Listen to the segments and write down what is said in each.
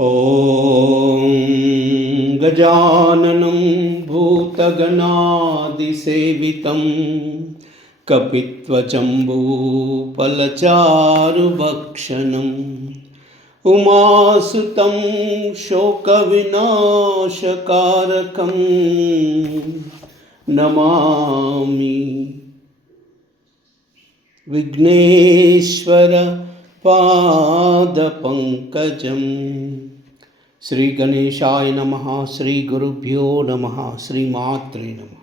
ॐ गजाननं भूतगणादिसेवितं कपित्वजम्बूफलचारुभक्षणम् उमासुतं शोकविनाशकारकं नमामि। विघ्नेश्वर पादपङ्कजं। श्री गणेशाय नमः। श्री गुरुभ्यो नमः। श्रीमात्रे नमः।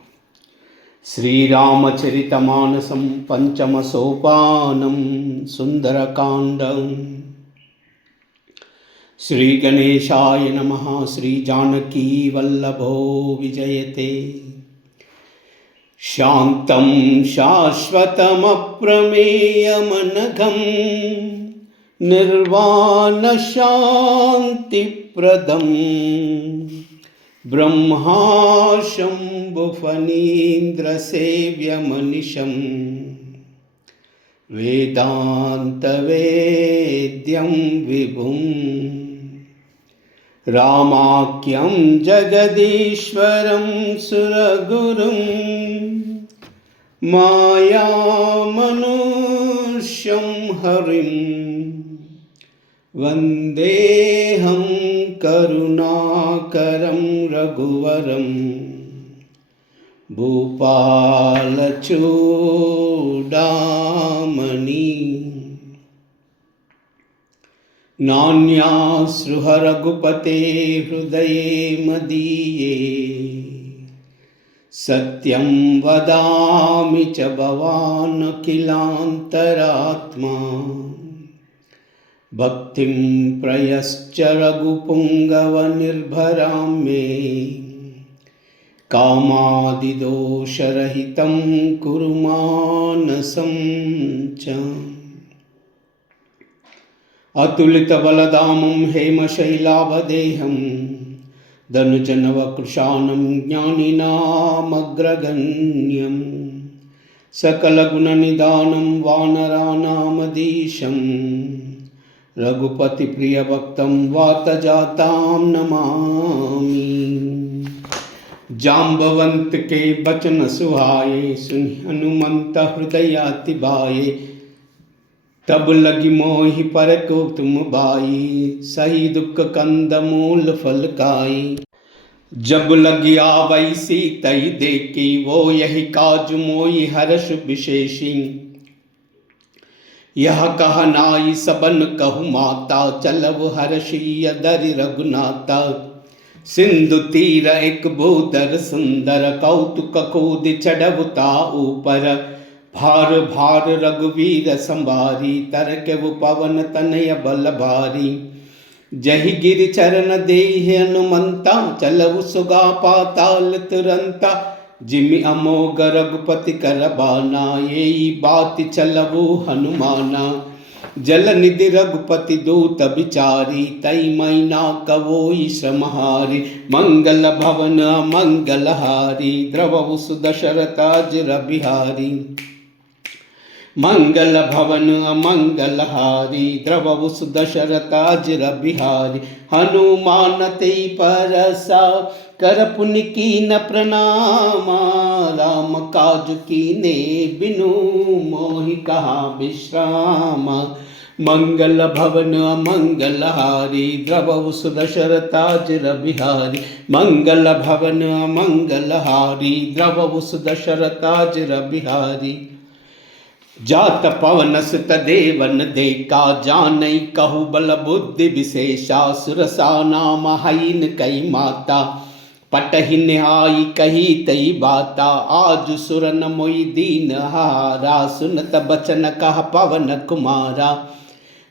श्रीरामचरितमानसं पंचमसोपानं सुंदरकांडं। श्री गणेशाय नमः। श्री जानकी वल्लभो विजयते। शान्तं शाश्वतमप्रमेयमनघं निर्वाणशान्तिप्रदं ब्रह्माशम्भुफणीन्द्रसेव्यमनिशं वेदान्तवेद्यं विभुं रामाख्यं जगदीश्वरं सुरगुरुं मायामनुष्यं हरिं वन्देऽहं करुणाकरं रघुवरं भूपालचूडामणि। नान्याश्रुह रघुपते हृदये मदीये सत्यं वदामि च भवान् अखिलान्तरात्मा। भक्तिं प्रयश्च रघुपुङ्गवनिर्भरां मे कामादिदोषरहितं कुरु मानसं च। अतुलितबलधामं हेमशैलाभदेहं धनुजनवकृशानं ज्ञानिनामग्रगण्यं सकलगुणनिधानं वानराणामधीशं रघुपतिप्रियभक्तं वातजातां नमामि। जाम्बवंत के बचन सुहाए सुनि हनुमंत हृदयाति भाए। तब लगी मोहि पर को तुम बाई सही दुख कंद मूल फल खाई। जब लगी आवै सीतई देखी वो यही काज मोहि हर्ष विशेषी। यह कह नाई सबन कहु माता चलव हर्षि यदरि रघुनाथा। सिंधु तीर एक भूधर सुंदर कौतुक कूद चढ़वता ऊपर। भार भार रघुवीर संभारी तरके वो पवन तनय बल भारी। जहि गिर चरण देहि हनुमंता चलऊ सुगा पाताल तुरंता। जिमि अमोघ रघुपति कर बाना यही बात चलऊ हनुमाना। जल निधि रघुपति दूत बिचारी तई मैना कवोई श्रमहारी। मंगल भवन मंगलहारी द्रवहु सुदशरथाजिर बिहारी। मंगल भवन अमंगलहारी द्रवहु सुदशरथाजिर बिहारी। हनुमान तेई परसा कर पुनि कीन प्रणामा। राम काज कीने बिनु मोहि कहा विश्रामा। मंगल भवन अमंगलहारी द्रवहु सुदशरथाजिर बिहारी। मंगल भवन अमंगलहारी द्रवहु सुदशरथाजिर बिहारी। जात पवन सुत देवन देखा जानई कहु बल बुद्धि विशेषा। सुरसा नाम हईन कई माता पटहि निहाई कही तई बाता। आज सुरन मोई दीन हारा सुनत बचन कह पवन कुमारा।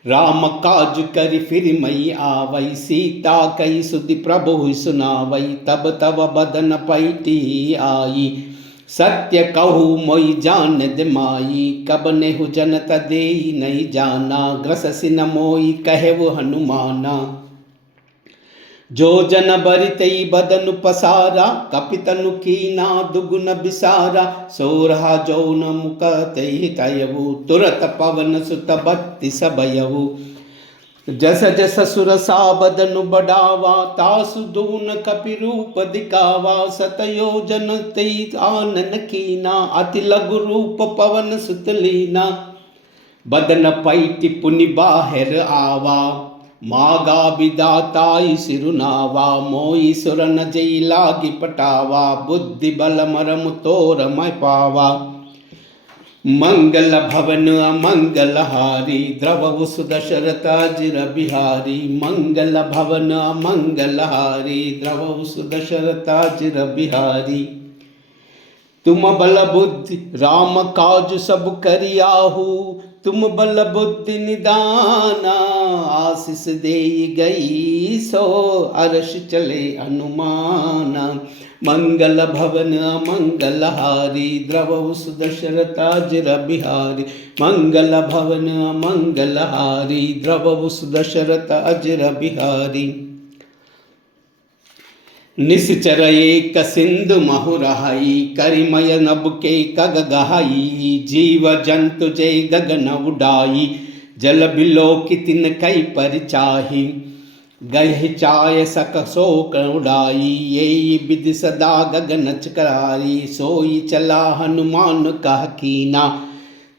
राम काज करि फिर मई आवई सीता कई सुधि प्रभु सुनावई। तब तब बदन पैठी आई सत्य कहू मोई जान दिमाई। कब नेहु जनत देई नहीं जाना ग्रससि न मोई कहु हनुमाना। जो जन बरितई बदनु पसारा कपितनु कीना दुगुन बिसारा। सोरहा जौन मुकतई तयऊ तुरत पवन सुत बत्ति सबयऊ। जस जस सुरसा बदनु बढ़ावा, तासु दून कपि रूप दिखावा। सतयोजन तेई आनन कीना, अति लघु रूप पवन सुत लीना। बदन पैटि पुनि बाहिर आवा, मागा विदाताई सिरुनावा। मोई सुरन जई लागी पटावा, बुद्धि बल मरम तोर मैं पावा। मंगल भवन अमंगल हारी, द्रवहु सुदशरथ अजिर बिहारी। मंगल भवन अमंगल हारी, द्रवहु सुदशरथ अजिर बिहारी। तुम बल बुद्धि राम काज सब करियाहू, तुम बल बुद्धि निदाना। आशीष दे गई सो अरश चले अनुमाना। मंगल भवन मंगल हारी, द्रवहु सुदशरथ अजिर बिहारी। मंगल भवन मंगल हारी, द्रवहु सुदशरथ अजिर बिहारी। निश्चर एक सिंधु महुरहाई, करिमय नभ के कग गहाई। जीव जंतु जय गगन उडाई, जल बिलो कितिन कई परिचाही। गह चाय सक शोक उड़ाई, ये विधि सदा गगन चकराई। सोई चला हनुमान कह कीना,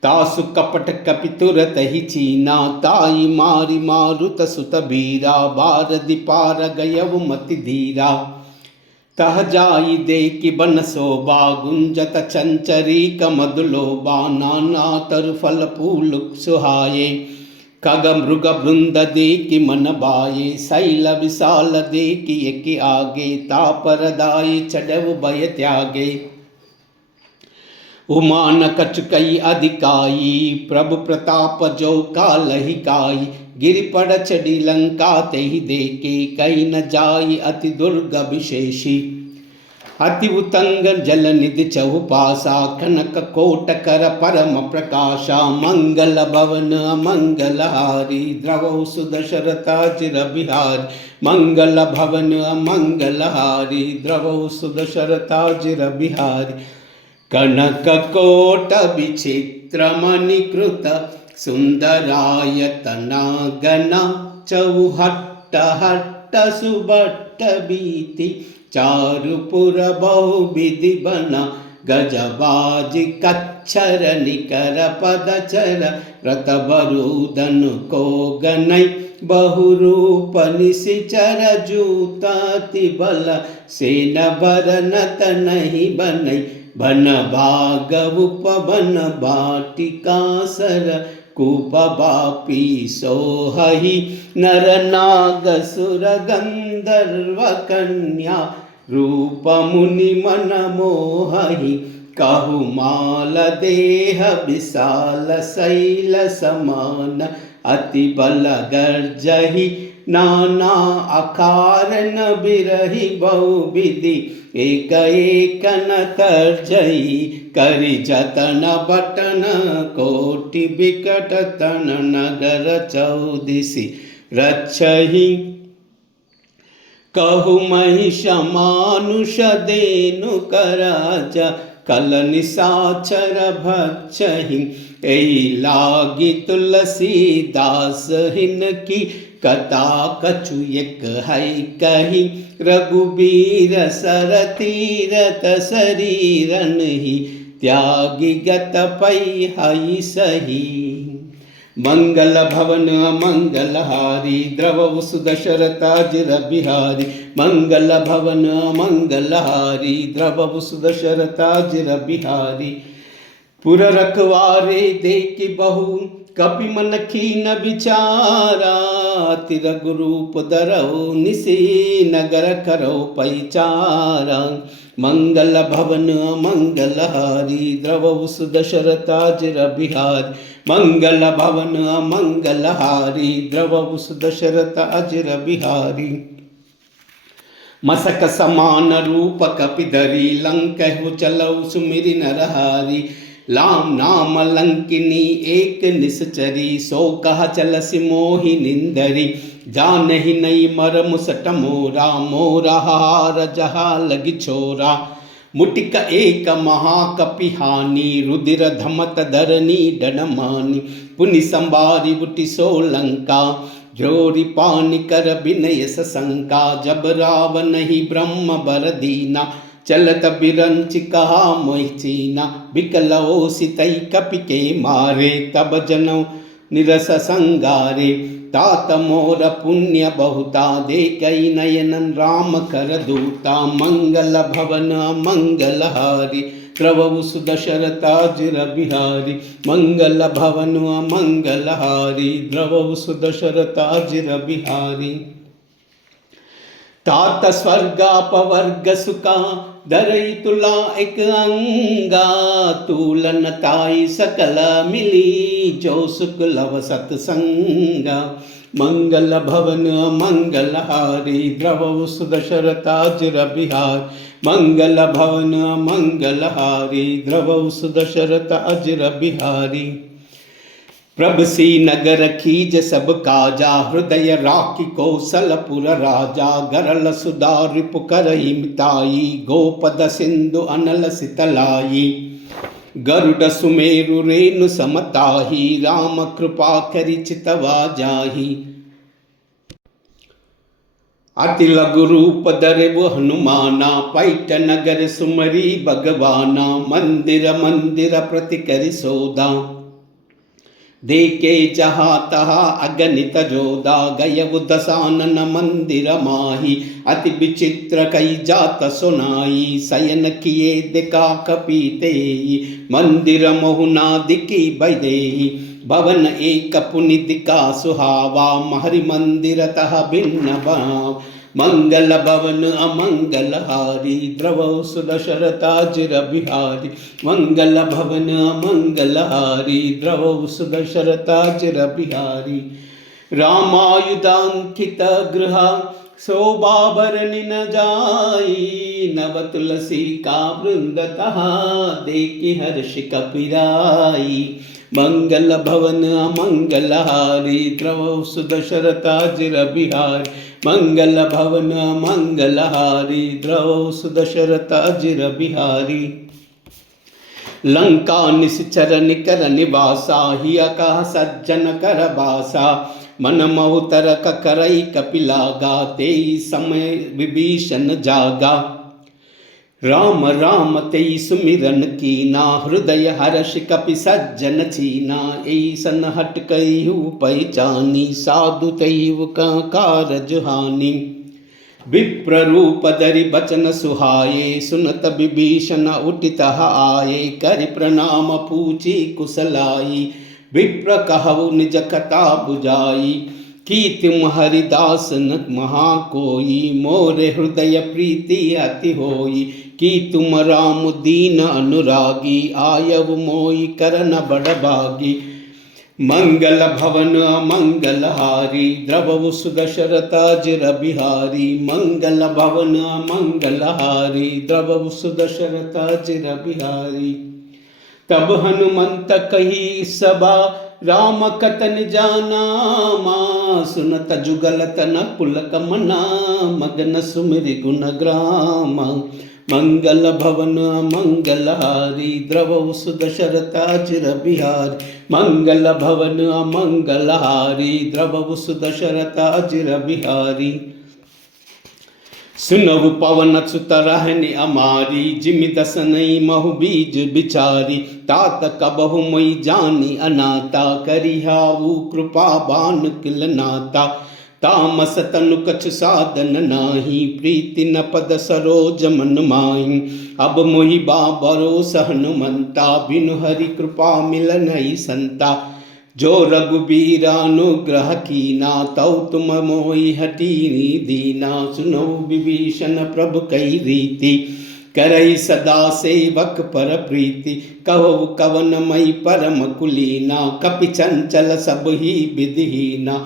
तासु कपट कपि तुरत ही चीना। ताई मारी मारुत सुत बीरा, बारदि पार गयव मति धीरा। तह जाई देखि बन शोभा, गुंजत चंचरी कमदुलोबा। नाना तरु फल फूल सुहाये, खग मृग वृंद देखि मन बाये। शैल विशाल देखि एक आगे, तापरदायी चढ़व भय त्यागे। उमान कचकई अधिकाई, प्रभु प्रताप जो कालहि काई। गिरि पड़ चढ़ी लंका तेहि देखे, कहीं न जाई अति दुर्ग विशेषी। अति उतंग जल निधि चहुपासा, कनक कोट कर परम प्रकाशा। मंगल भवन मंगल हारी, द्रवहु सुदशरथ अजिर बिहारी। मंगल भवन मंगल हारी, द्रवहु सुदशरथ अजिर बिहारी। कनक कोट विचित्र मणिकृत, सुंदरायतना गना। चौहट्ट हट्ट सुबट्ट बीति, चारुपुर बहुविधि बना। गजबाज कच्छर निकर पदचर, रत बरूदन को गनई। बहुरूप निशिचर जूताति बल, सेन बरनत नहीं बनई। बन भाग उपवन बाटिका सर, कूप बापी सोहहि। नर नाग सुर गंधर्व कन्या, रूप मुनि मन मोहहि। कहु माल देह विशाल शैल समान, अति बल गर्जहि। नाना अकारन बिरहि बहुविधि, एक एक न तर्जई। करि जतन बटन कोटि बिकट तन, नगर चौदिसि रक्षहि। कहु महिष मानुष देनु कराज, कल निशाचर भक्षहि। एहि लागी तुलसीदास हिनकी, कथा कछु एक है कही। रघुबीर सर तीरथ शरीरन ही, त्यागी गत पै हई सही। मंगल भवन मंगल हारी, द्रवहु सुदशरथ अजिर बिहारी। मंगल भवन मंगल हारी, द्रवहु सुदशरथ अजिर बिहारी। पुर रखवारे देखि बहु, कपि मन खीन विचारा। अति रघु रूप धरऊ, निसी नगर करऊ पैचारा। मंगल भवन मंगल हारी, द्रवहु सुदशरथ अजिर बिहारी। मंगल भवन मंगल हारी, द्रवहु सुदशरथ अजिर बिहारी। मसक समान रूप कपिधरी, लंकहु चलऊ सुमिरि नरहारी। लाम नाम लंकिनी एक निश्चरी, सो कह चलसि मोहि निंदरी। जानहि नहीं मरम सट मोरा, मोरा हार जहा लगी छोरा। मुटिक एक महाकपिहानी, रुधिर धमत धरनी डनमानी। पुनि संबारी उठि सो लंका, जोरी पानी कर विनय सशंका, जब रावण ही ब्रह्म बर दीना, चलत बिरंच कहा मोहि चीना, बिकलो सितई कपि के मारे, तब जनौ निरस संगारे, तात मोर पुण्य बहुता, देखई नयनन राम कर दूता, मंगल भवन मंगल हारी, द्रवहु सुदशरथाजिर बिहारी, मंगल भवन मंगल हारी, द्रवहु सुदशरथाजिर बिहारी। तात स्वर्गापवर्ग सुका, धरई तुला एक अंगा, तूलन ताई सकल मिली, जो सुख लव सतसंगा, मंगल भवन मंगल हारी, द्रवहु सुदशरथाजिर बिहारी, मंगल भवन मंगल हारी, द्रवहु सुदशरथाजिर बिहारी। प्रभसी नगर खीज सब काजा, हृदय राखी कौशलपुर राजा, गरल सुधा रिपु करहि मिताई, गोपद सिंधु अनल सितलाई, गरुड़ सुमेरु रेणु समताही, राम कृपा करि चितवा जाही, अति लघु रूप धरऊ हनुमाना, पैठ नगर सुमरी भगवाना, मंदिर मंदिर प्रति करि सोदा, देखे जहाँ तहा अगणित जोदा, गयउ दसानन मंदिर माही, अति विचित्र कई जात सुनाई, शयन किए दिका कपीतेई, मंदिर मोहुना दिकी बैदेही, भवन एक पुनि दिका सुहावा, महरि मंदिर तह भिन्न भाव, मंगल भवन अमंगल हारी, द्रवहु सुदशरथाजिर बिहारी, मंगल भवन अमंगल हारी, द्रवहु सुदशरथाजिर बिहारी। रामायुधांकित गृह, शोभाभरणि न जाई, नव तुलसी का वृंद तहा, देखि हर्ष कपिराई, मंगल भवन अमंगल हारी, द्रवहु सुदशरथाजिर बिहारी, मंगल भवन मंगल हारी, द्रवहु सुदशरथाजिर बिहारी। लंका निश्चर निकर निवासा, हिय कह सज्जन कर बासा, मन महुतर करई कपिलागा, तेई समय विभीषण जागा, राम राम तेई सुमिरन कीना, हृदय हर्ष कपि सज्जन चीना, ऐसन हट कई पहचानी, साधु तैव कारज हानि, विप्र रूप धरि बचन सुहाये, सुनत विभीषण उठित आये, करि प्रणाम पूछी कुशलाई, विप्र कहु निज कथा बुझाई, की तुम हरिदास न महा कोई, मोरे हृदय प्रीति अति होई, की तुम राम दीन अनुरागी, आयव मोई करन बड़भागी, मंगल भवन मंगल हारी, द्रवहु सुदशरथाजिर बिहारी, मंगल भवन मंगल हारी, द्रवहु सुदशरथाजिर बिहारी। तब हनुमंत कही सभा, राम कथन जाना मा, सुनत जुगल तन पुलक मना, मगन सुमिरि गुण ग्रामा, मंगल भवन मंगल हारी, द्रवहु सुदशरथाजिर बिहारी, मंगल भवन मंगल हारी, द्रवहु सुदशरथाजिर बिहारी। सुनहु पवन सुत रहनि अमारी, जिमि दसनई महु बीज बिचारी, तात कबहु मोई जानी अनाता, करिहाऊ कृपा बान किल नाता, तामस तनु कछु साधन नाही, प्रीति न पद सरोज मन माही, अब मोहि बा भरोस हनुमंता, बिनु हरि कृपा मिल नहीं संता, जो रघुबीर अनुग्रह कीना, तौ तुम मोहि हठीनी दीना, सुनो विभीषण प्रभु कई रीति, करई सदा सेवक पर प्रीति, कहो कवन मई परम कुलीना, कपि चंचल सब ही विधिहीना,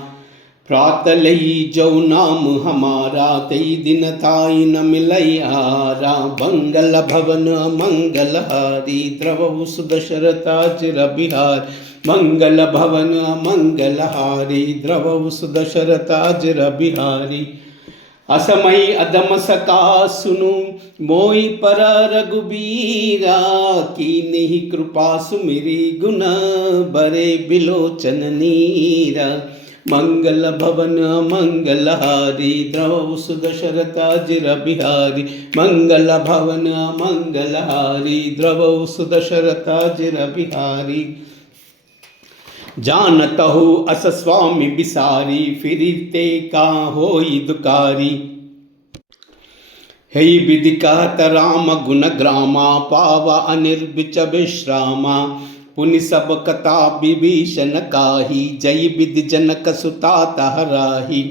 प्रात लई जो नाम हमारा, तई दिन ताई न मिलई हारा, मंगल भवन मंगल हारी, द्रवहु सुदशरथाजिर बिहारी, मंगल भवन मंगल हारी, द्रवहु सुदशरथाजिर बिहारी। असमय अदम सका सुनु, मोई पर रघुबीरा, कीन्ही कृपा सुमिरि गुण, बरे बिलोचन नीरा, मंगल भवन मंगलहारी द्रव सुदशरथाजिर बिहारी मंगल भवन मंगलहारी द्रव सुदशरथाजिर बिहारी जानतहु अस स्वामी बिसारी फिरते का होई दुकारी हे विधि कहत राम गुण ग्रामा पावा अनिर्बिच विश्रामा पुनि सब कथा विभीषण काही जय विधि जनक सुता तहराही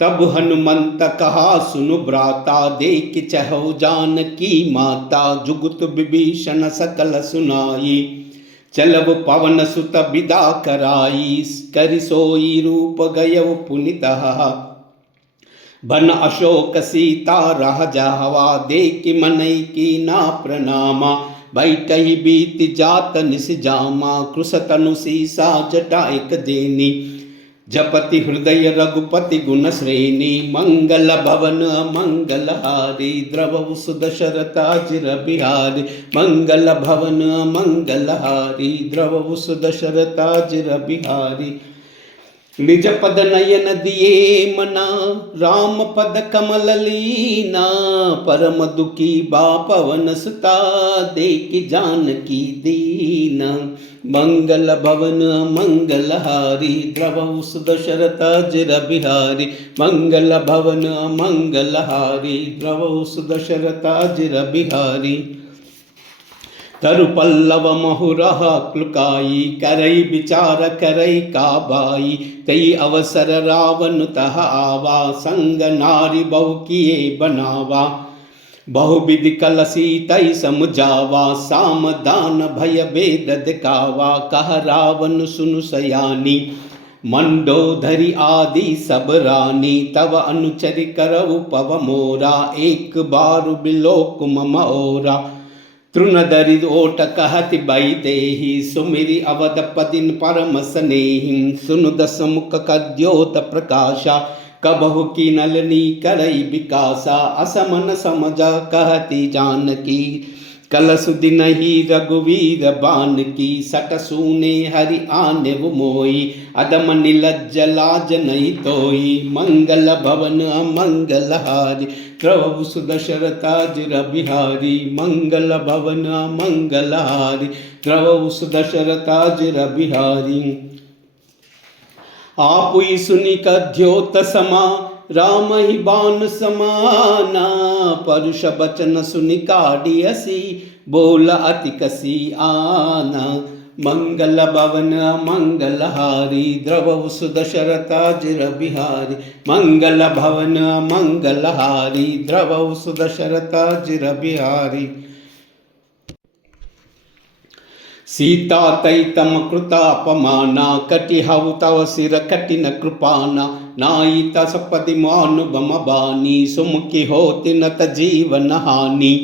तब हनुमंत कहा सुनु भ्राता देख चहु जानकी माता जुगुत विभीषण सकल सुनाई चलब पवन सुत विदा कराई करि सोई रूप गयव पुनितः बन अशोक सीता रह जाहवा देख मनई की ना प्रणामा बैठही बीत जात निस जामा कृष तनु सीसा जटाइक देनी जपति हृदय रघुपति गुण श्रेणी मंगल भवन मंगलहारी द्रव सुदशरथाजिर बिहारी मंगल भवन मंगलहारी द्रव सुदशरथाजिर बिहारी निज पद नयन दिए मना राम पद कमल लीना परम दुखी बा पवन सुता देखि जानकी दीना मंगल भवन मंगलहारी द्रव सुदशरथाजिर बिहारी मंगल भवन मंगलहारी द्रव सुदशरथाजिर बिहारी तरु पल्लव महुरह क्लुकाई करई विचार करई काबाई तई अवसर रावण तह आवा संग नारी बहु किए बनावा बहुविधि कलसी तई समझावा साम दान भय भेद दिखावा कह रावण सुनु सयानी मंडोधरी आदि सब रानी तव अनुचरि करऊ पव मोरा एक बार बिलोक मम ओरा तृणधरि ओट कहति बई देहि सुमिरि अवधपदिन परम स्नेहि सुनु दस मुख कद्योत प्रकाशा कबहु की नलनी करई विकासा असमन समझा कहति जानकी कलसुदिन ही रघुवीर बान की सट सूने हरि आने वो मोई अदम निलज्ज लाज नहीं तोई मंगल भवन मंगलहारी द्रव सुदशरथाजिर बिहारी मंगल भवन मंगलहारी द्रव सुदशरथाजिर बिहारी आपुई सुनि कद्योत समा राम ही बाण समाना परुष बचन सुनि काढ़ियसी बोल अति कसी आना मंगल भवन मंगलहारी द्रव सुदशरथाजिर बिहारी मंगल भवन मंगलहारी द्रव सुदशरथाजिर बिहारी सीता तई तम कृतापमाना कटि हव तव सिर कठिन कृपाना नाई तसपदि मानुबम बानी सुमुखी होति नत जीवन हानि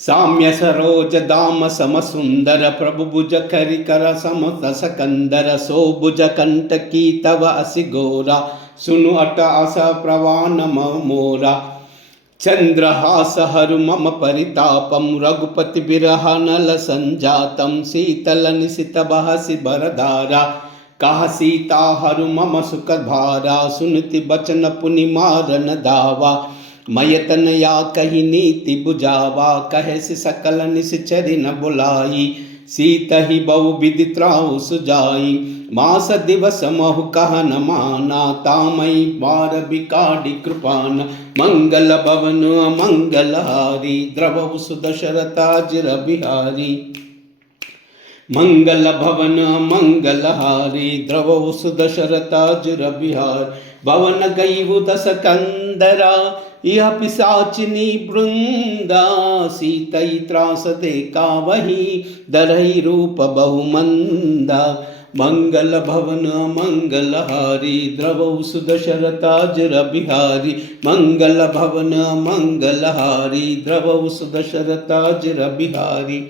साम्य सरोज दाम सम सुंदर प्रभु भुज करि कर सम तस कंदर सो भुज कंठ की तव असि गोरा सुनु अट अस प्रवान मोरा चंद्रहास हरु मम परितापम रघुपति बिरह नल संजातम शीतल निशित बहसि बरधारा कह सीता हरु मम सुख भारा सुनति बचन पुनि मारन दावा मयतन या कही नीति बुझावा कहे सकल निश्चरि न बुलाई सीत ही बहु विधि त्राहु सुजाई मास दिवस महु कह न माना तामई बार बिकाढ़ी कृपान मंगल भवन मंगलहारी द्रव सुदशरथाजिर बिहारी मंगल भवन मंगलहारी द्रव सुदशरथाजिर बिहारी भवन गई दस कंदरा यह पिशाचिनी वृंदा सीतई त्रास देखा वही दरही रूप बहुमंदा मंगल भवन मंगलहारी द्रव सुदशरथाजिर बिहारी मंगल भवन मंगलहारी द्रव सुदशरथाजिर बिहारी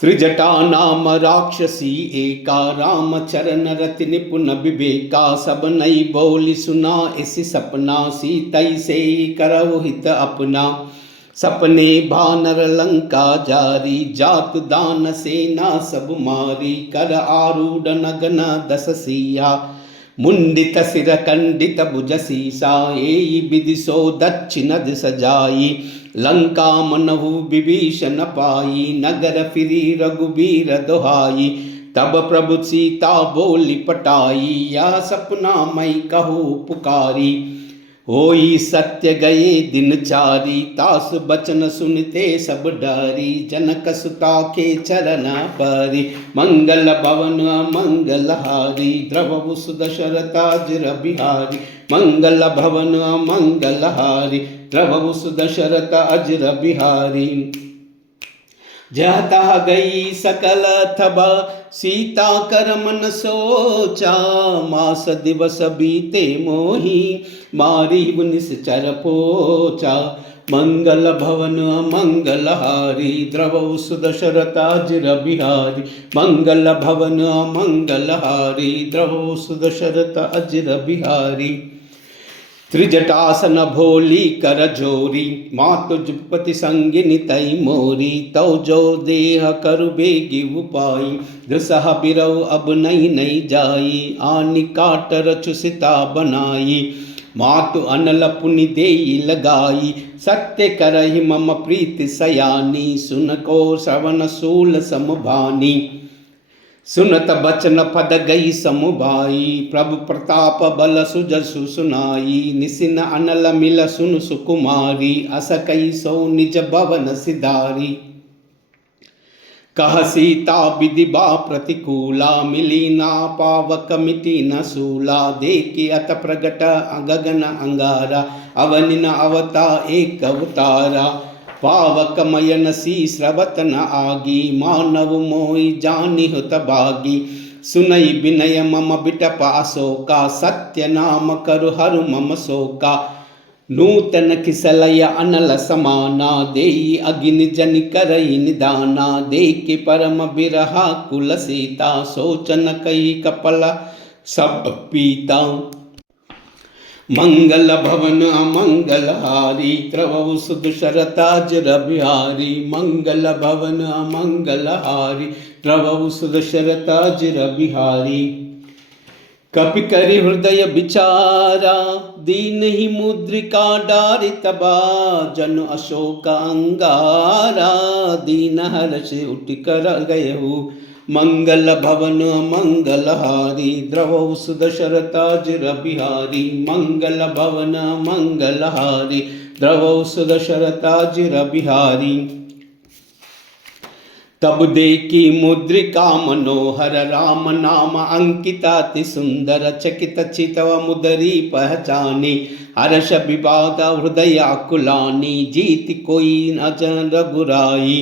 त्रिजटा नाम राक्षसी एका राम चरण रति निपुण विवेका सब नई बोली सुना इसी सपना सीतई से करहु हित अपना सपने भानर लंका जारी जात दान सेना सब मारी कर आरूढ़ नगन दस सिया मुंडित सिर कंडित भुज सीसा एई विदिशो दक्षिण दिश जाई लंका मनहु विभीषण पाई नगर फिरी रघुबीर दोहाई तब प्रभु सीता बोली पटाई या सपना मई कहू पुकारी होई सत्य गए दिन चारी तास बचन सुनते सब डारी जनक सुता के चरण परी मंगल भवन मंगलहारी द्रवहु सुदशरथाजिर बिहारी मंगल भवन मंगलहारी द्रवहु सुदशरथाजिर बिहारी जाता गई सकल थबा सीता कर मन सोचा मास दिवस बीते मोही मारी निश्चर पोचा मंगल भवन मंगलहारी द्रवहु सुदशरथाजिर बिहारी मंगल भवन मंगलहारी द्रवहु सुदशरथाजिर बिहारी त्रिजटासन भोली कर जोरी मातु जुपति संगिनी तई मोरी तौ जो देह करु बेगी उपाई दुसह बिरव अब नई नई जाई आनि काट रचु सीता बनाई मातु अनल पुनि देई लगाई सत्य करहि मम प्रीति सयानी सुन को श्रवण सूल समभानी सुनत बचन पद गई समुभाई प्रभु प्रताप बल सुजसु सुनाई निसिन अनल मिल सुन सुकुमारी अस कई सो निज भवन सिधारी कह सीता विधि बा प्रतिकूला मिली ना पावक मिटी न सूला देखी अत प्रगट गगन अंगारा अवनिन अवता एक अवतारा पावक मयन सी स्रवत न आगी मानव मोहि जानि हुत भागी सुनई विनय मम बिटप अशोका सत्य नाम करु हरु मम शोका नूतन किसलय अनल समाना देई अगिन जन करई निदाना देखि परम बिरहा कुल सीता सोचन कई कपल सब पीता मंगल भवन मंगलहारी द्रवहु सुदशरथाजिर बिहारी मंगल भवन मंगलहारी द्रवहु सुदशरथाजिर बिहारी कपि करि हृदय विचारा दीन ही मुद्रिका डारि तबा जन अशोक अंगारा दीन हर्ष उठ कर गयहु मंगल भवन मंगलहारी द्रवहु सुदशरथाजिर बिहारी मंगल भवन मंगलहारी द्रवहु सुदशरथाजिर बिहारी तब देखी मुद्रिका मनोहर राम नाम अंकिता अति सुंदर चकित चितव मुदरी पहचानी हर्ष विवाद हृदय कुलानी जीत कोई न जन रघुराई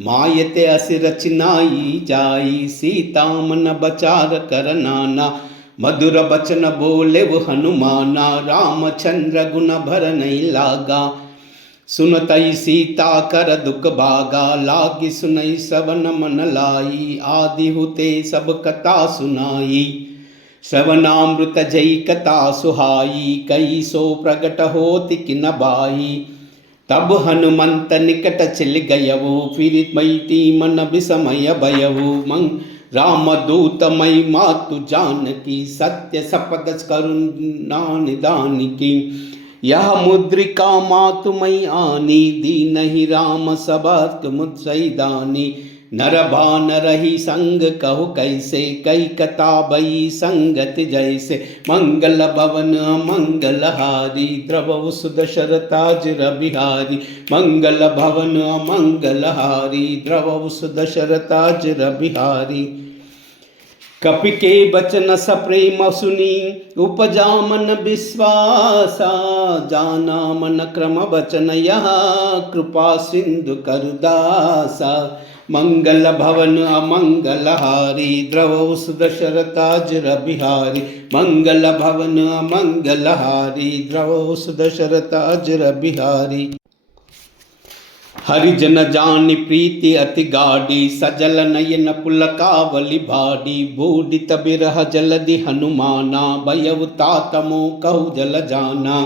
मायते असि रचनाई जाई सीता मन बचार कर नाना मधुर बचन बोले वो हनुमाना रामचंद्र गुण भर नहीं लागा सुनतई सीता कर दुख भागा लागी सुनई सवन मन लाई आदि हुते सब कथा सुनाई श्रवणामृत जई कथा सुहाई कई सो प्रगट होति किन बाई तब हनुमंत निकट चिल गयवु फिर मैती मन विसमय भयवु मंग राम दूत मई मातु जानकी सत्य सपद करुणा निदान की यह मुद्रिका मातु मई आनी दीन ही राम सबक मुत्सैदानी नर भान रही संग कहु कैसे कई कथा बई संगत जैसे मंगल भवन मंगलहारी द्रवहु सुदशरथाजिर बिहारी मंगल भवन मंगलहारी द्रवहु सुदशरथाजिर बिहारी कपि के बचन सप्रेम सुनी उपजा मन विश्वासा जाना मन क्रम बचन यहाँ कृपा सिंधु करदासा मंगल भवन अमंगलहारी द्रवहु सुदशरथाजिर बिहारी मंगल भवन मंगलहारी द्रवहु सुदशरथाजिर बिहारी हरिजन जानि प्रीति अति गाढ़ी सजल नयन पुलकावली भाडी बूढ़ित बिरह जलधि हनुमाना भयउ तात मोह कहु जल जाना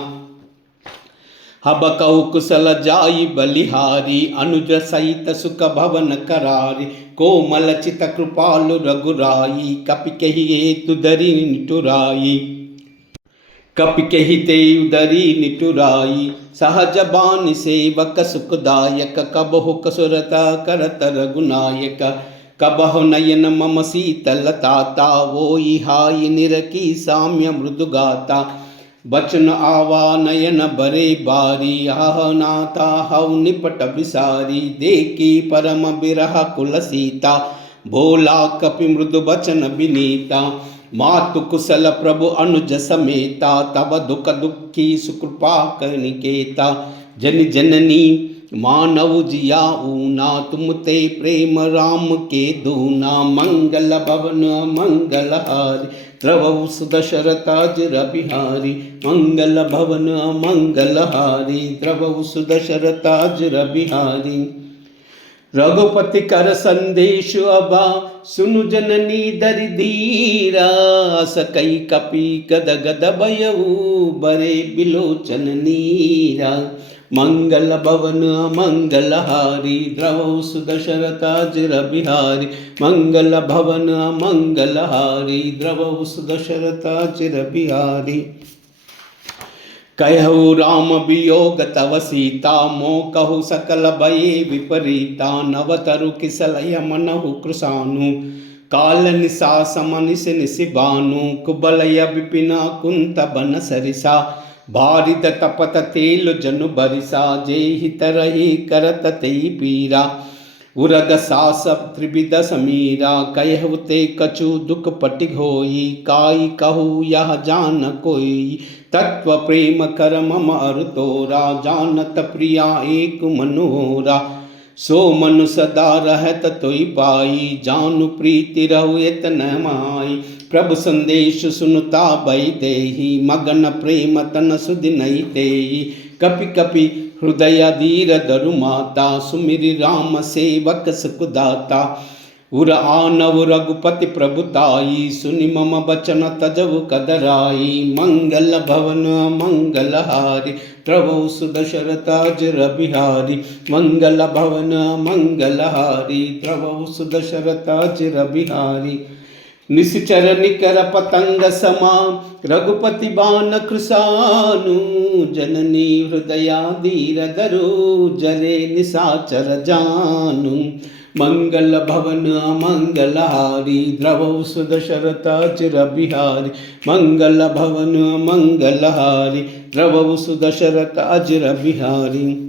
हब कहु कुशल जाई बलिहारी, अनुज सहित सुख भवन करारी, कोमल चित कृपालु रघुराई, कपि कहि हेतु धरि निठुराई, कपि कहि ते उदरी निठुराई, सहज बानि सेवक सुखदायक, कबहु कसुरता करत रघुनायक, कबहु नयन मम शीतलताता, वोई हाय निरखी साम्य मृदुगाता, बचन आवा नयन बरे बारी, आह नाथा हऊ निपट विसारी, देखी परम बिरह कुल सीता, भोला कपि मृदु बचन विनीता, मातु कुशल प्रभु अनुज समेता, तब दुख दुखी सुकृपा कनिकेता, जन जननी मानव जियाऊना, तुम ते प्रेम राम के दूना, मंगल भवन मंगलहारी, द्रवहु सुदशरथाजिर बिहारी, मंगल भवन मंगलहारी, द्रवहु सुदशरथाजिर बिहारी। रघुपति कर संदेश अबा, सुनु जननी दरि धीरा, सकई कपि गद गद भयउ, बरे बिलोचन नीरा, मंगल भवन मंगलहारी, द्रवहु सुदशरथाजिर बिहारी, मंगल भवन मंगलहारी, द्रवहु सुदशरथाजिर बिहारी। कहु राम वियोग तव सीता, मोह सकल भये विपरीता, नवतरु किसलय मनहु कृशानु, काल निशा समनिस निशिबानु, कुबलय विपिना कुंत बन सरिसा, बारिद तपत तेल जनु बरिसा, जेहि तरहि करत तेहि पीरा, उरग सास त्रिविध समीरा, कहु ते कछु दुख पटि होई, काई कहू यह जान कोई, तत्व प्रेम कर मम अरु तोरा, जानत प्रिया एक मनोरा, सो मनु सदा रहत तोई पाई, जानु प्रीति रहु एतन माई, प्रभु संदेश सुनुता भई देहि, मगन प्रेम तन सुधि नहीं तेहि, कपि कपि हृदय धीर धरु माता, सुमिरि राम सेवक सुखदाता, उर आनव रघुपति प्रभुताई, सुनि मम बचन तजहु कदराई, मंगल भवन मंगलहारी, द्रवहु सुदशरथाजिर बिहारी, मंगल भवन मंगलहारी, द्रवहु सुदशरथाजिर बिहारी। निश्चर निकर पतंग समा, रघुपति बान कृशानु, जननी हृदया धीर धरु, जरे निशाचर जानु, मंगल भवन मंगलहारी, द्रवहु सुदशरथाजिर बिहारी, मंगल भवन मंगलहारी, द्रवहु सुदशरथाजिर बिहारी।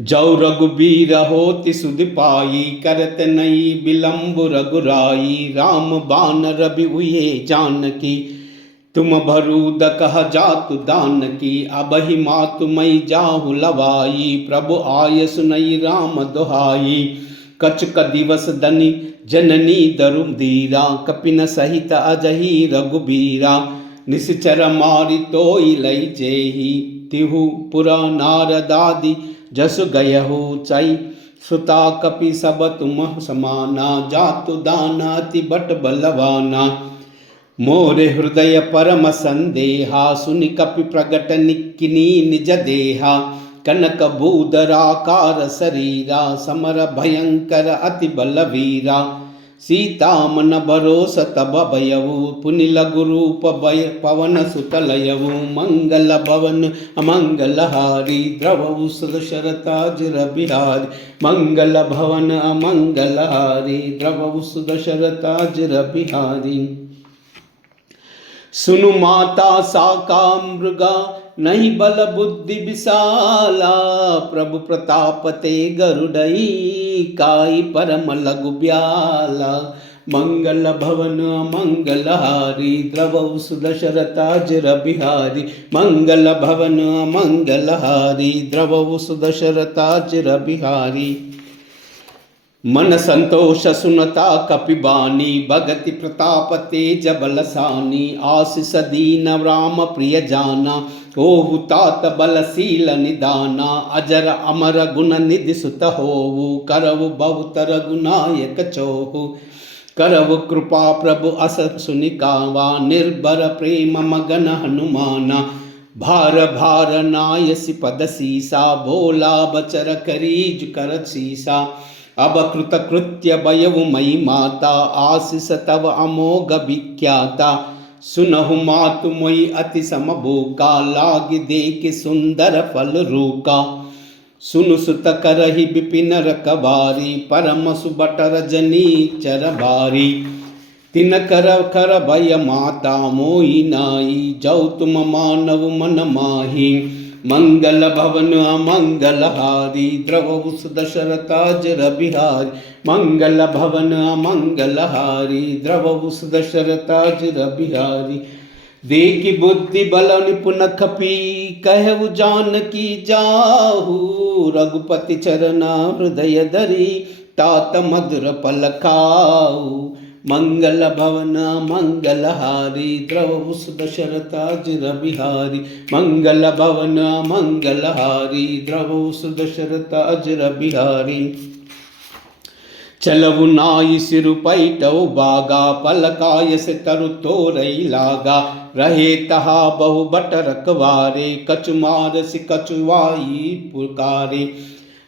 जौ रघुबीर होति सुधि पाई, करत नहीं विलंब रघुराई, राम बान रवि उये जानकी, तुम भरूद कह जातु दान की, अबहि मातु मई जाहु लवाई, प्रभु आय सुनई राम दोहाई, कछुक दिवस दनि जननी दरु धीरा, कपिन सहित अजही रघुबीरा, निश्चर मारि तोई लई जेहि, तिहु पुरा नारदादि जसु गयहु चई, सुता कपि सब तुम समाना, जातु दाना अति बट बलवाना, मोरे हृदय परम संदेहा, सुनि कपि प्रगट निकिनी निज देहा, कनक भूधराकार शरीरा, समर भयंकर अति बलवीरा, सीता मन भरोस तब भयउ, पुनि लघु रूप भय पवन सुतलयउ, मंगल भवन अमंगलहारी, द्रवहु सुदशरथाजिर बिहारी, मंगल भवन अमंगलहारी, द्रवहु सुदशरथाजिर बिहारी। सुनु माता साका मृगा, नहीं बल बुद्धि विशाला, प्रभु प्रताप ते गरुड़ई, काई परम लघु ब्याला, मंगल भवन मंगलहारी, द्रवहु सुदशरथाजिर बिहारी, मंगल भवन मंगलहारी, द्रवहु सुदशरथाजिर बिहारी। मन संतोष सुनता कपिबानी, भगति प्रताप तेज बलसानी, आशीष दीन राम प्रिय जाना, ओहु तात बलशील निदाना, अजर अमर गुण निधि सुत होवु, करवु बहुतर गुनायक चोहु, करवु कृपा प्रभु अस सुनिकावा, निर्भर प्रेम मगन हनुमाना, भार भार नायसि पद सीसा भोला बचर करीज कर सीसा अब कृत कृत्य भयउ मई माता आशीष तव अमोघ विख्याता सुनहु मातु मोई अति समभूका लाग देख सुंदर फल रूका सुनु सुत करहि विपिन रकबारी परम सुबट रजनी चर बारी तिन कर कर भय माता मोई नाई जौ तुम मानव मन माही मंगल भवन अमंगल हारी द्रवहु दशरथाज बिहारी मंगल भवन अमंगल हारी द्रवहु दशरथाज बिहारी देखि बुद्धि बल निपुण खपी कहु जानकी जाहू रघुपति चरना हृदय धरी तात मधुर पल खाऊ मंगल भवन मंगल हारी द्रवहु दशरथाज बिहारी मंगल भवन मंगल हारी द्रवहु दशरथाज बिहारी चलवु नाई सिरु पैटौ बागा पलकाय से तरु तोरई लागा रहे तहा बहु बट रखवारे कछु मारसि कछुआई पुकारे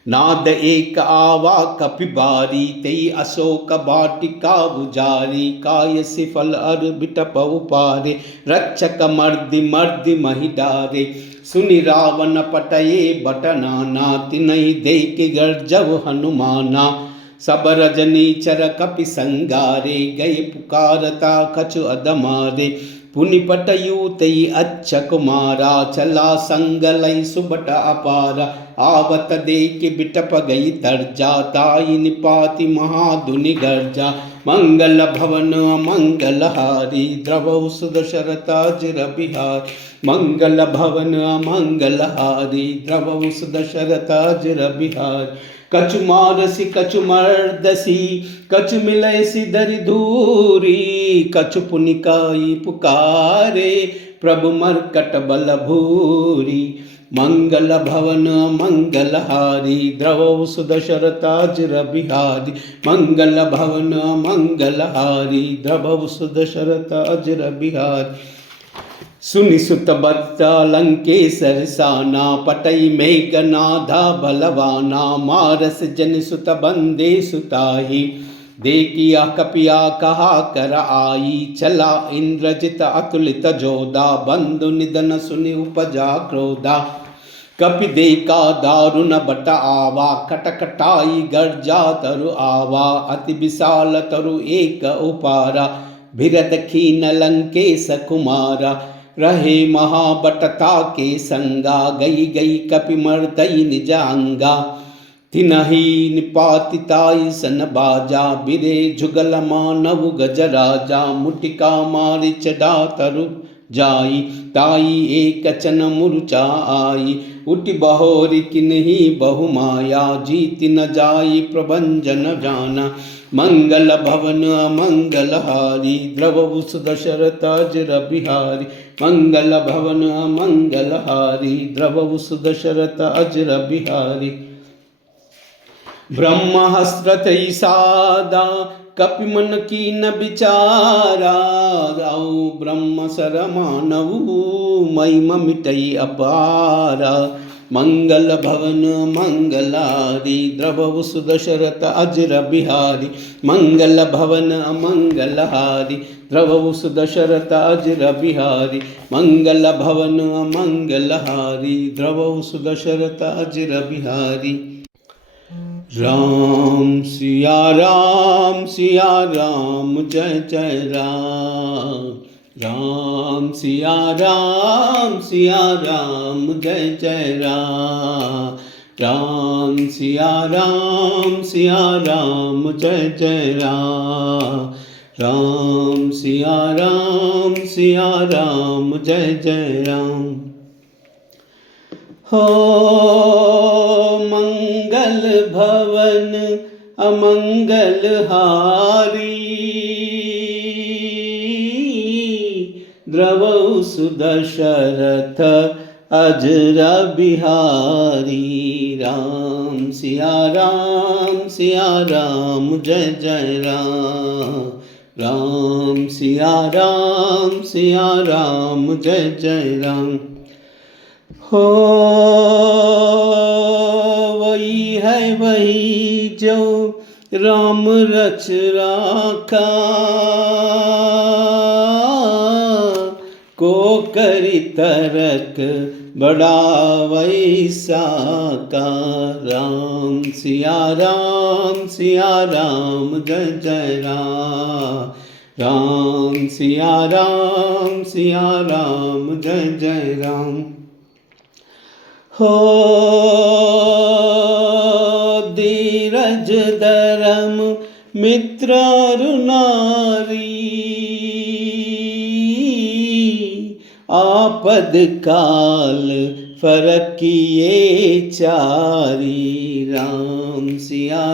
नाद एक आवा कपिबारी तेई अशोक बाटिका बुजारी काय सिफल अर बिटप उपारे रक्षक मर्दि मर्दि महिडारे सुनि रावण पटये बटनाना तिनहि देख गर्जव हनुमाना सब रजनी चर कपि संगारे गए पुकारता कछु अदमारे पुनि पटयु तई अच्छा कुमारा चला संगलई सुबट अपारा आवत देख बिटप गई तरजा ताई निपाति महाधुनि गर्जा मंगल भवन मंगल हारी द्रवहु दशरथाज बिहारी मंगल भवन मंगल हारी द्रवहु दशरथाज बिहारी कछु मारसी कछु मर्दसी कछु मिलयसी दरि धूरी कछु पुनिकाई पुकारे प्रभु मरकट बल भूरी मंगल भवन मंगल हारी द्रवहु दशरथाज बिहारी मंगल भवन मंगल हारी द्रवहु दशरथाज बिहारी सुनि सुत बत्ता लंकेसर साना पटई मेघनाधा बलवाना मारस जन सुत बंदे सुताही देखिया कपिया कहा कर आई चला इंद्रजित अतुलित जोधा बंधु निधन सुनि उपजा क्रोधा कपि देखा दारुण बट आवा खटखटाई गर्जा तरु आवा अति विशाल तरु एक उपारा भिरद खीन लंकेश कुमारा रहे महाबटता के संगा गई गई कपि मर्दई निज अंगा तिनहि निपातिताई सन बाजा बिरे जुगल मानव गजराजा मुटिका मारि चढ़ा तरु जाई ताई एक चन मुरचा आई उठि बहोरी किन्ही बहुमाया जीत न जाई प्रभंजन जाना मंगल भवन मंगल हारी द्रवहु दशरथाज बिहारी मंगल भवन मंगल हारी द्रवहु दशरथाज बिहारी ब्रह्महस्त्रतै सादा कपि मन की न विचारा राउ ब्रह्म सर मानवु महिम मिटई अपारा मंगल भवन मंगलारी द्रवहु दशरथ अजर बिहारी मंगल भवन मंगलहारी द्रवहु दशरथ अजर बिहारी मंगल भवन मंगलहारी द्रवहु दशरथ अजर बिहारी। राम सिया राम जय जय राम राम सिया राम जय जय राम राम सिया राम जय जय राम राम सिया राम जय जय राम। हो मंगल भवन अमंगल हारी द्रवहु दशरथ अजर बिहारी राम सिया राम जय जय राम राम सिया राम जय जय राम। हो वही है वही जो राम रच राखा, को करी तरक बड़ा वैसा का। राम सिया राम जय जय राम। राम सिया राम जय जय राम। हो धीरज धर्म मित्र और नारी, आपद काल फरक किए चारी। राम सिया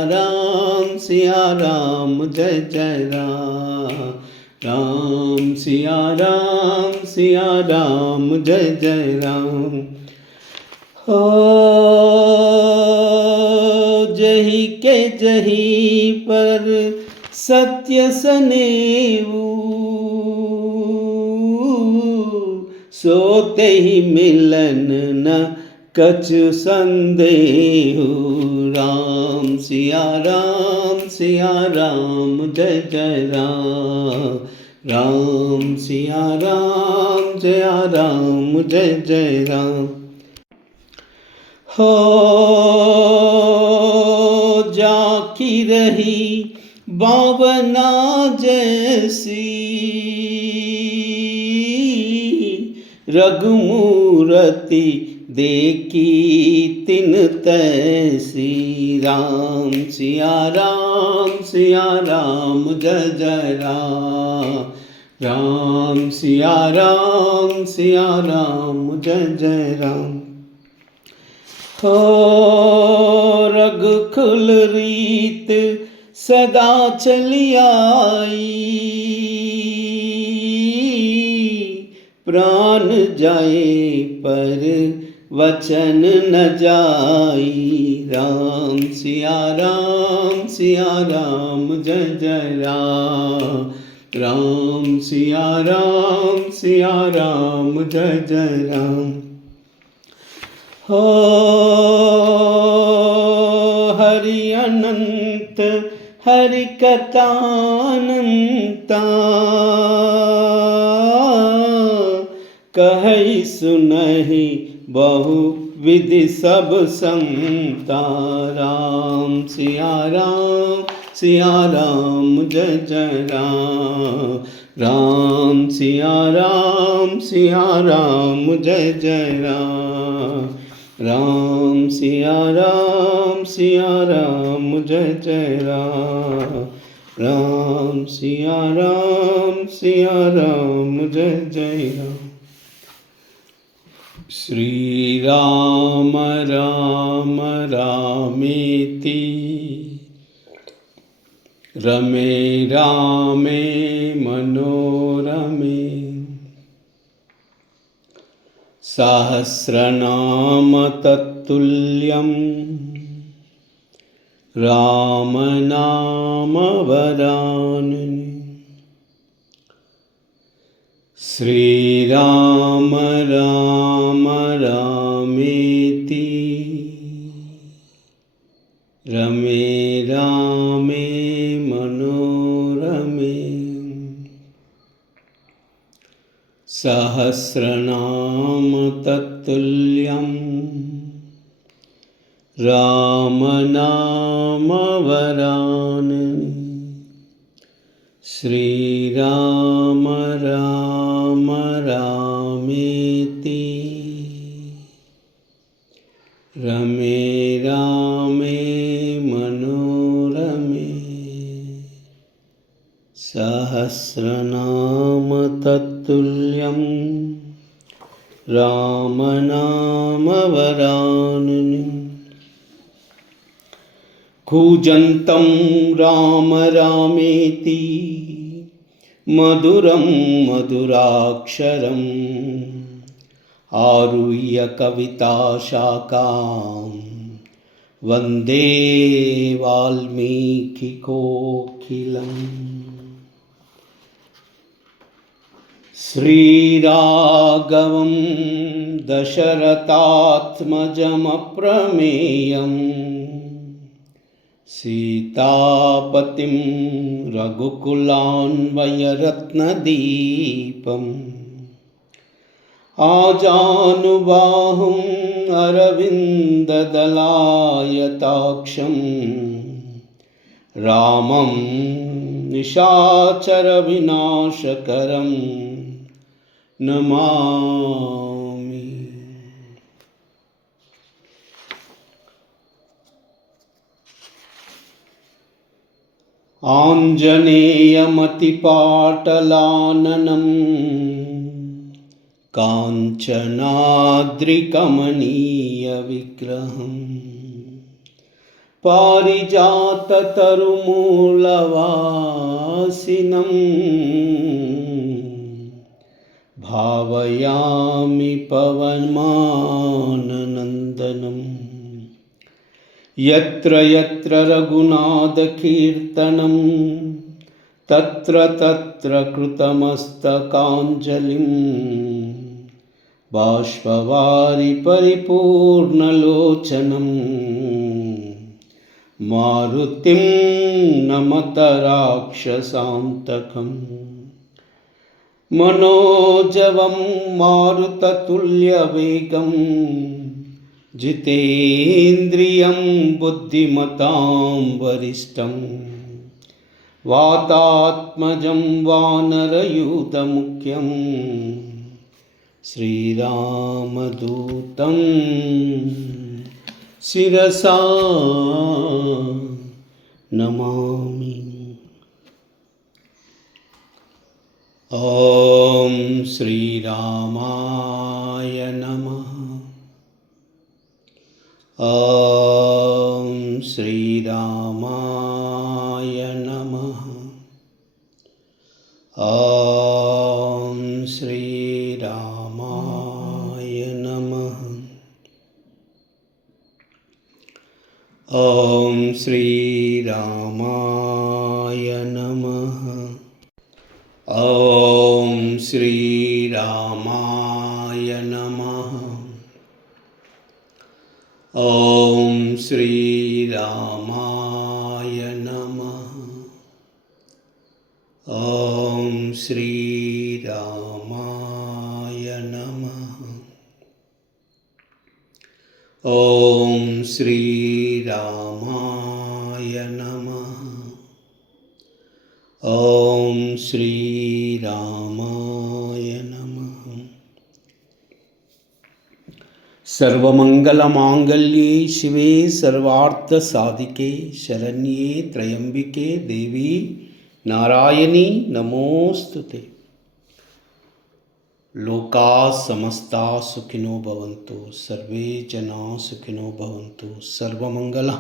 राम जय जय राम। राम सिया राम जय जय राम। हो जही के जही पर सत्य सनेऊ, सोते ही मिलन न कछु संदेहु। राम सिया राम जय जय राम। राम सिया राम जय जय राम। हो जाकी रही बावना जैसी, रघुमूर्ति देखी तिन तैसी। राम सिया राम जय जय राम। राम सिया राम जय जय राम। हो रघुकुल रीत सदा चली आई, प्राण जाए पर वचन न जाई। राम सिया राम जय जय राम। राम सिया राम जय जय राम। हो हरि अनंत हरि कथानंता, कहि सुनहि बहु विधि सब संता। राम सिया राम जय जय राम। राम सिया राम जय जय राम। राम सिया राम जय जय राम। राम सिया राम जय जय राम। श्री राम राम रामेति, रमे रामे मनोरमे। सहस्रनाम तत्तुल्यं राम नाम वरानने। श्री राम राम रामेति, रमे रामे मनोरमे। सहस्रनाम तत्तुल्यं राम नाम वरानने। श्री राम राम रामेति, रमे रामे मनोरमे। सहस्रनाम तत्तुल्यं राम नाम वरानने। कूजन्तं राम रामेति, मधुरं मधुराक्षरम्। आरुह्य कविताशाखां वन्दे वाल्मीकिकोकिलम्। श्रीराघवं दशरथात्मजमप्रमेयम् सीतापतिं रघुकुलान्वयरत्नदीपम् आजानुबाहुम् अरविन्ददलायताक्षं रामं निशाचरविनाशकरं नमामि। आञ्जनेयमतिपाटलाननं काञ्चनाद्रिकमनीयविग्रहम् पारिजाततरुमूलवासिनं भावयामि पवननन्दनं। यत्र यत्र रघुनाथकीर्तनं तत्र तत्र कृतमस्तकाञ्जलिं बाष्पवारि परिपूर्णलोचनं मारुतिं नमत राक्षसान्तकम्। मनोजवं मारुततुल्यवेगं जितेन्द्रियं बुद्धिमतां वरिष्ठं वातात्मजं वानरयूथमुख्यं श्रीरामदूतं शिरसा नमामि। ॐ श्रीरामाय नमः। ॐ श्रीरामाय नमः। ॐ श्रीरामाय नमः। ॐ श्रीरामाय नमः। ॐ श्रीरामाय नमः। ॐ श्रीरामाय नमः। ॐ श्रीरामाय नमः। ॐ श्रीरामाय नमः। ॐ श्रीरामाय नमः। सर्वमंगलमांगल्ये शिवे सर्वार्थसाधिके शरण्ये त्र्यंबिके देवी नारायणी नमोस्तुते। लोकाः समस्ता सुखिनो भवन्तु, सर्वे जनाः सुखिनो भवन्तु, सर्वमंगलम्।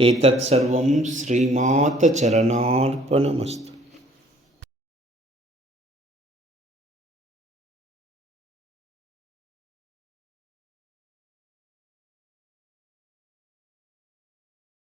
एतत् सर्वं श्रीमाता चरणार्पणमस्तु।